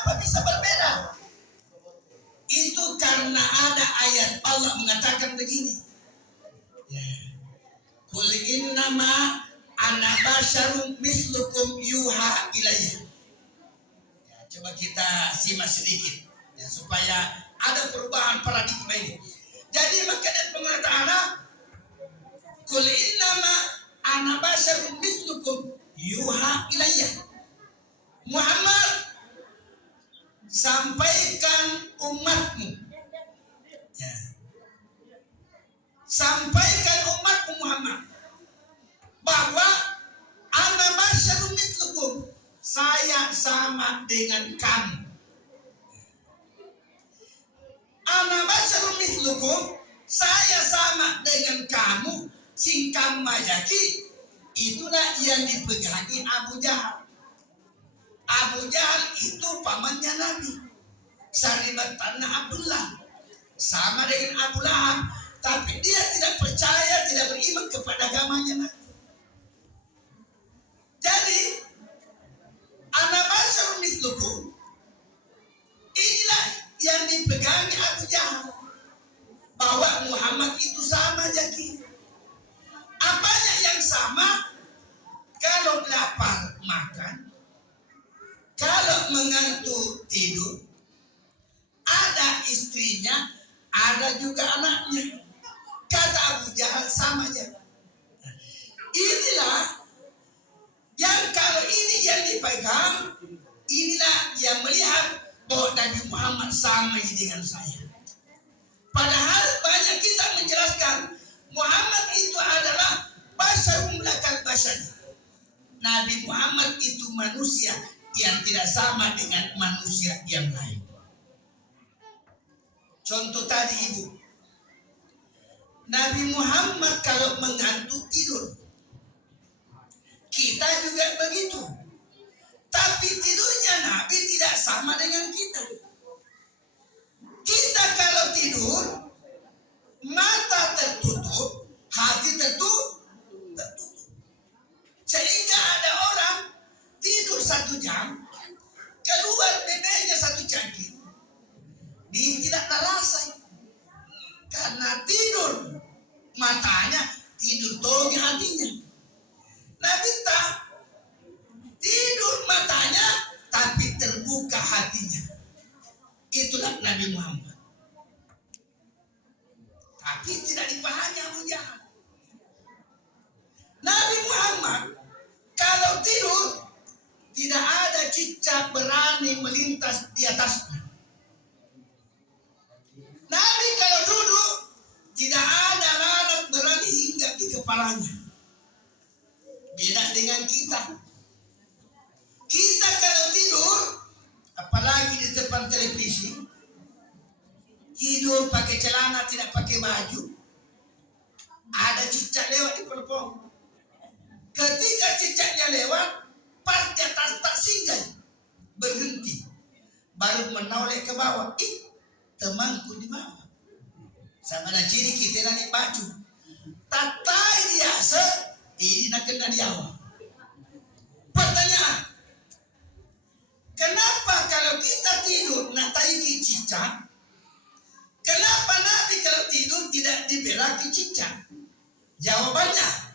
Kenapa bisa berbeda? Itu karena ada ayat Allah mengatakan begini. Qul innama ana basyarum mislukum yuha ilayya. Coba kita simak sedikit supaya ada perubahan paradigma ini. Jadi makanya pengatakan Qul innama ana basyarum mislukum yuha ilayya. Muhammad, sampaikan umatmu, sampaikan umatmu Muhammad bahwa ana basyarum mislukum, saya sama dengan kamu. Ana basyarum mislukum, saya sama dengan kamu. Singkam mayaki, itulah yang dipegangi Abu Jahal. Abu Jahal itu pamannya Nabi. Saribat tanah Abdullah, sama dengan Abu Lahab, tapi dia tidak percaya, tidak beriman kepada agamanya Nabi. Jadi ana basyarum mislukum, inilah yang dipegangi Abu Jahal, bahwa Muhammad itu sama jadi. Apanya yang sama? Kalau lapar makan, kalau mengantuk tidur, ada istrinya, ada juga anaknya. Kata Abu Jahal sama aja. Inilah yang kalau ini yang dipegang, inilah yang melihat bahwa Nabi Muhammad sama dengan saya. Padahal banyak kita menjelaskan Muhammad itu adalah basyarum lakal basyari. Nabi Muhammad itu manusia yang tidak sama dengan manusia yang lain. Contoh tadi ibu, Nabi Muhammad kalau mengantuk tidur, kita juga begitu. Tapi tidurnya Nabi tidak sama dengan kita. Kita kalau tidur, mata tertutup, hati tertutup. Sehingga ada orang tidur 1 jam, keluar bebeknya 1 cangkir. Dia tidak terasa. Karena tidur matanya, tidur togi hatinya. Nabi tak tidur matanya, tapi terbuka hatinya. Itulah Nabi Muhammad. Tapi tidak dipahami Abu Jahal. Nabi Muhammad kalau tidur, tidak ada cicak berani melintas di atasnya. Nabi kalau duduk, tidak ada lalat berani hinggap di kepalanya. Beda dengan kita. Kita kalau tidur, apalagi di depan televisi, tidur pakai celana, tidak pakai baju, ada cicak lewat di pelupung. Ketika cicaknya lewat, pas di atas tak singgah, berhenti, baru menoleh ke bawah. Temanku di bawah. Sama ada ciri kita naik baju. Tatai dia ini nak kena di awal. Pertanyaan, kenapa kalau kita tidur natai cicak? Kenapa Nabi kalau tidur tidak dibelaki cicak? Jawabannya,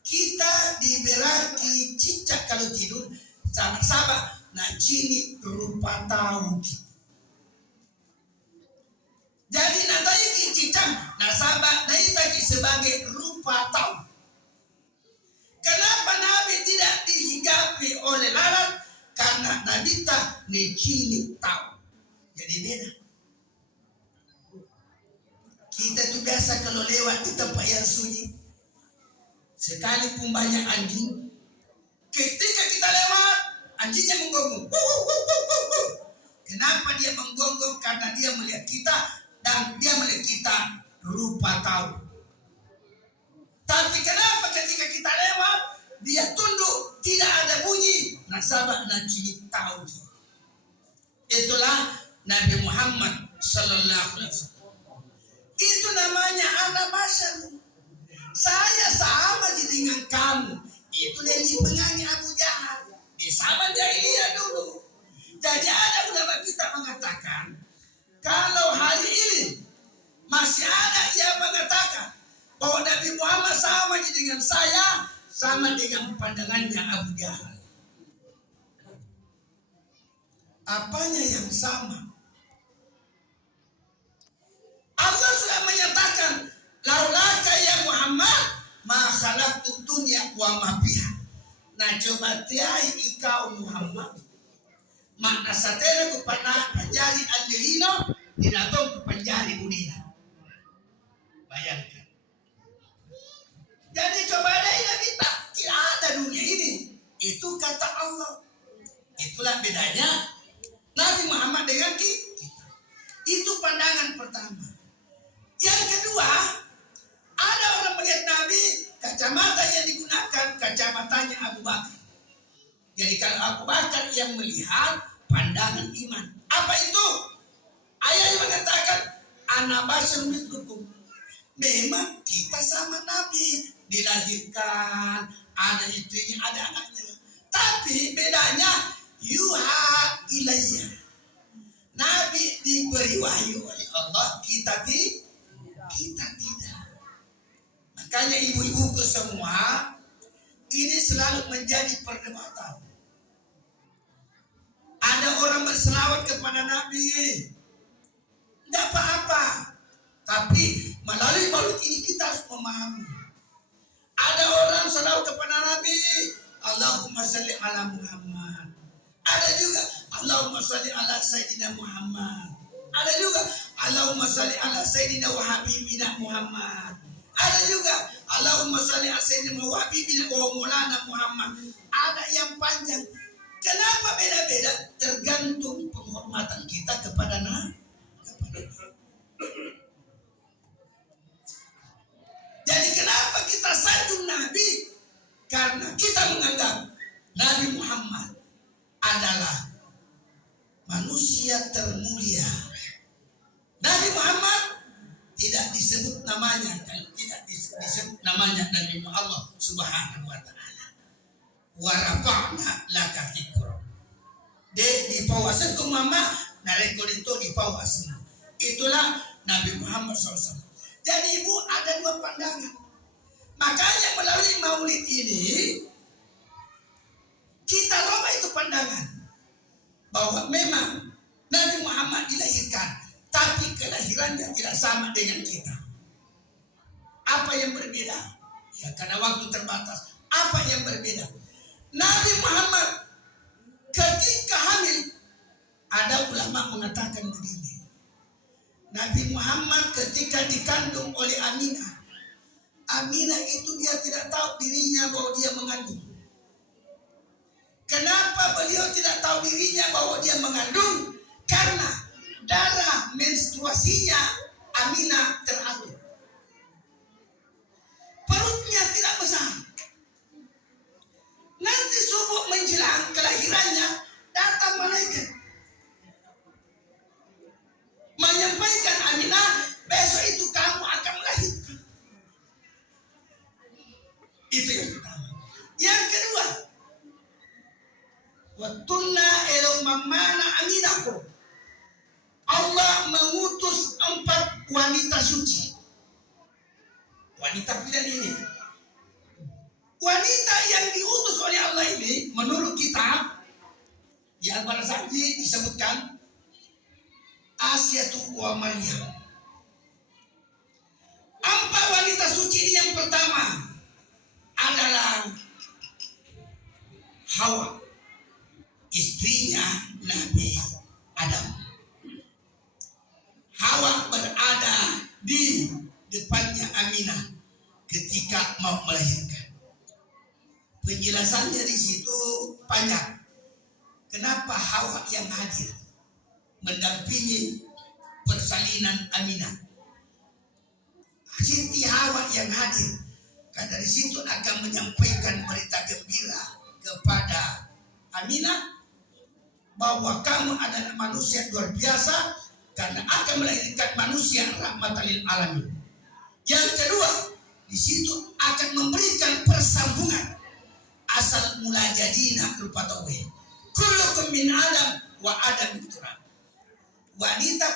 kita dibelaki cicak kalau tidur sama-sama nak cini rupa tahu. Jadi natai cicak nasabah naitaki sebagai rupa tahu. Kenapa Nabi tidak dihinggapi oleh lalat? Karena Nabi tak necini tahu. Jadi beda. Kita tuh biasa kalau lewat di tempat yang sunyi, sekalipun banyak anjing, ketika kita lewat, anjingnya menggonggong. Kenapa dia menggonggong? Karena dia melihat kita dan dia melihat kita rupa tahu. Tapi kenapa ketika kita lewat, dia tunduk, tidak ada bunyi, nasabah najib tahu. Itulah Nabi Muhammad sallallahu alaihi wasallam. Itu namanya ana basyar. Saya sama dengan kamu. Itu yang dipengangi Abu Jahal di zaman jahiliyah dulu. Jadi ada ulama dengan saya sama dengan pandangannya Abu Jahal. Apanya yang sama? Allah sudah menyatakan, laulaka ya Muhammad ma khalaqtu dunya wa ma fiha. Nah coba tiai ikau Muhammad makna satena kepada panjari andelino tidak tahu panjari budina. Bayangkan. Jadi coba ada kita tidak ada dunia ini. Itu kata Allah. Itulah bedanya Nabi Muhammad dengan kita. Itu pandangan pertama. Yang kedua, ada orang melihat Nabi, kacamata yang digunakan kacamatanya Abu Bakar. Jadi kalau Abu Bakar yang melihat pandangan iman. Apa itu? Ayat yang mengatakan ana basyarun mithlukum. Memang kita sama Nabi, dilahirkan, ada istrinya, ada anaknya. Tapi bedanya yuha ilayya. Nabi diberi wahyu oleh Allah, kita tidak. Makanya ibu-ibu semua ini selalu menjadi perdebatan. Ada orang berselawat kepada Nabi, tidak apa-apa. Tapi melalui maulid ini kita harus memahami. Ada orang selawat kepada Nabi, Allahumma salli ala Muhammad. Ada juga Allahumma salli ala Sayyidina Muhammad. Ada juga Allahumma salli ala Sayyidina wa Habibina Muhammad. Ada juga Allahumma salli ala Sayyidina wa Habibina wa Maulana Muhammad. Ada yang panjang. Kenapa beda-beda? Tergantung penghormatan kita kepada Nabi. Jadi kenapa kita sanjung Nabi? Karena kita menganggap Nabi Muhammad adalah manusia termulia. Nabi Muhammad tidak disebut namanya, kalau tidak disebut namanya Nabi Allah Subhanahu wa taala. Wa rafa'na laka dzikra. Di pawasan ku mama nareko itu di pawasan. Itulah Nabi Muhammad SAW. Jadi ibu ada dua pandangan. Makanya melalui maulid ini kita roma itu pandangan bahwa memang Nabi Muhammad dilahirkan, tapi kelahirannya tidak sama dengan kita. Apa yang berbeda? Ya karena waktu terbatas. Apa yang berbeda? Nabi Muhammad ketika hamil, ada ulama mengatakan begini. Nabi Muhammad ketika dikandung oleh Aminah, Aminah itu dia tidak tahu dirinya bahwa dia mengandung. Kenapa beliau tidak tahu dirinya bahwa dia mengandung? Karena darah menstruasinya Aminah teratur. Perutnya tidak besar. Nanti subuh menjelang kelahirannya datang malaikat menyampaikan Aminah, besok itu kamu akan melahirkan. Itu yang pertama. Yang kedua, watunna elu mamana Aminahku. Allah mengutus 4 wanita suci. Wanita pilihan ini. Wanita yang diutus oleh Allah ini, menurut kitab di Al-Barzanji disebutkan Asyatu wa Maryam. 4 wanita suci ini yang pertama adalah Hawa, istrinya Nabi Adam. Hawa berada di depannya Aminah ketika mau melahirkan. Penjelasannya di situ banyak. Kenapa Hawa yang hadir mendampingi persalinan Aminah? Siti Hawa yang hadir karena dari situ akan menyampaikan berita gembira kepada Aminah bahwa kamu adalah manusia luar biasa karena akan melahirkan manusia rahmatan lil alamin. Yang kedua, di situ akan memberikan persambungan asal mula jadina rupa tauhid. Kullukum min Adam wa Adam min turab. Wanita